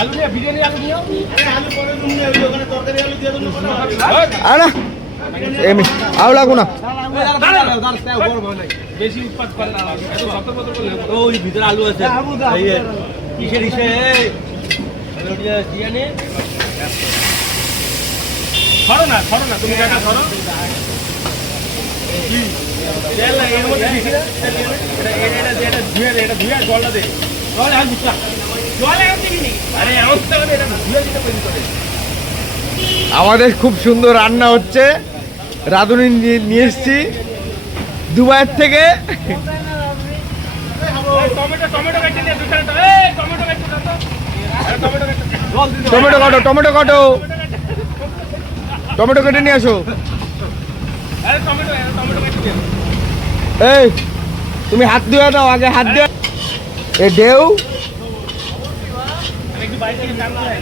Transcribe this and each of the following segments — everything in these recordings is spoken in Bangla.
আলু নিয়ে বিরিয়ানি আলু নিও। আলু পরে নিয়ে ওখানে তরকারি আলু দিয়ে দেন আরে এমনি আও লাগু না। বেশি উৎপাত করে না এত সতর্ক করলে ওই ভিতরে আলু আছে এই কিসের ইসে বিরিয়ানি ছড়ো না তুমি টাকা ছড়ো তেল এর মধ্যে দিছি না এটা ধুয়ে জলটা দে জল আর বুঝা জল আর দিবি আরে আউটটা মানে এটা ধুয়ে দিতে পারি করে আমাদের খুব সুন্দর রান্না হচ্ছে। রাঁধুনি নিয়ে এসছি দুবাইয়ের থেকে। টমেটো কেটে নিয়ে দুখানে তো টমেটো কেটে দাও তো টমেটো কেটে জল দিতে টমেটো কেটে নিয়ে আসো। আরে টমেটো কেটে দে এই তুমি হাত ধুয়ে দাও আগে, হাত দিয়ে এ ঢেউ। আমি একটু বাইরে থেকে কাম করে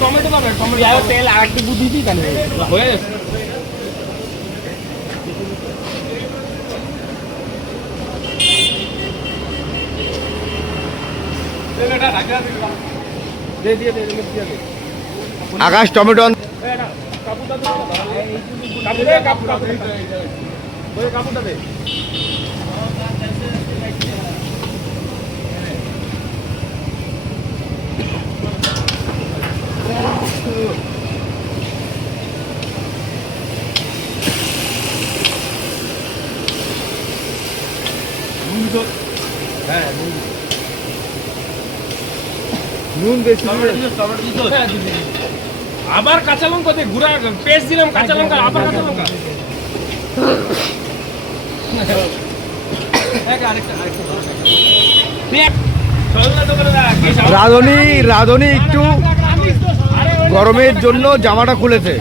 টমেটো পাবে টমেটো তেল আর একটু বুদ্ধি দিই তাহলে হয়ে যাচ্ছে। আকাশ টমেটো কাপড়টা দে নুন বেশি। আবার কাঁচা লঙ্কা দিয়ে ঘুরা পেস্ট দিলাম কাঁচা লঙ্কা আবার কাঁচা লঙ্কা রাঁধুনি একটু গরমের জন্য জামাটা খুলেছে।